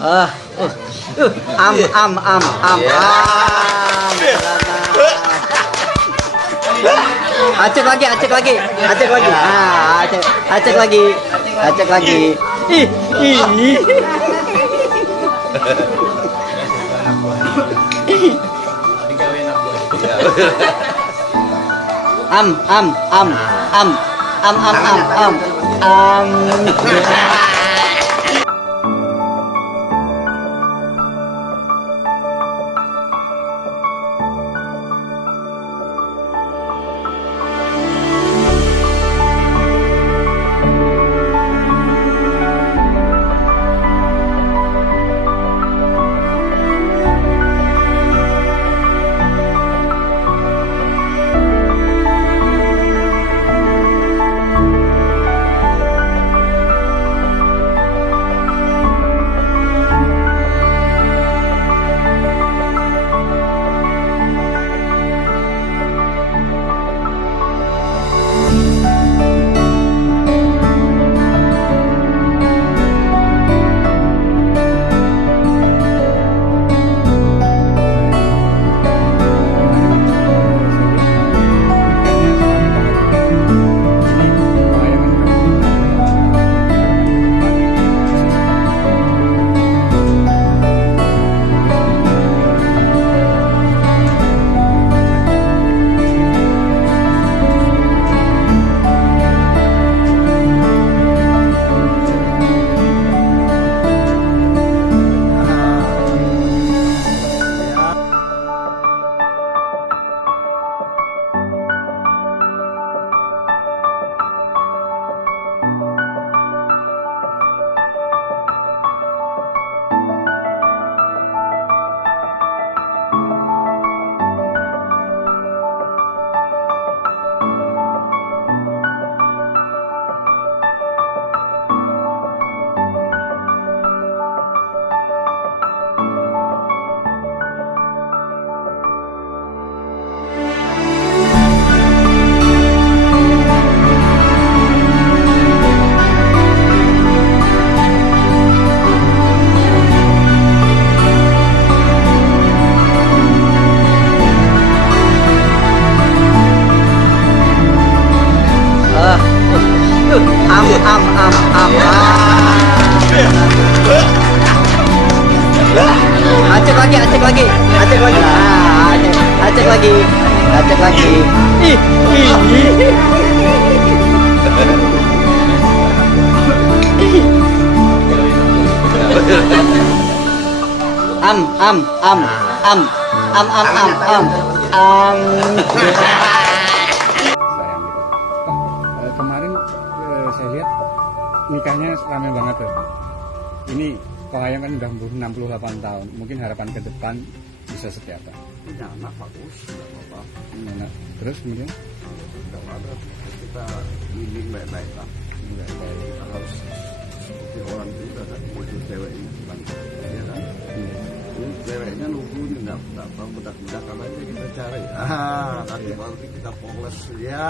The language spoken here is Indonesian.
Ah, am, am, am, am, am. Acek lagi, acek lagi, acek lagi. Ah, acek, acek lagi, acek lagi. Ih, ih. Am, am, am, am, am, am, am, am. Am. Acek lagi, acek lagi, acek lagi. Ah, acek lagi, acek lagi. Ih, ih. Am. Kemarin saya lihat nikahnya ramai banget tuh. Ini Kohayam kan udah 68 tahun. Mungkin harapan ke depan bisa seperti apa? Punya anak bagus, nggak apa-apa. Nah, terus kemudian Nggak ada. Kita bimbing baik-baik lah. Kita harus seperti orang juga kan. Itu ceweknya bukan, ya kan? Ini ceweknya nunggu nggak tahu bedak-bedak aja kita cari. Nanti baru kita poles ya.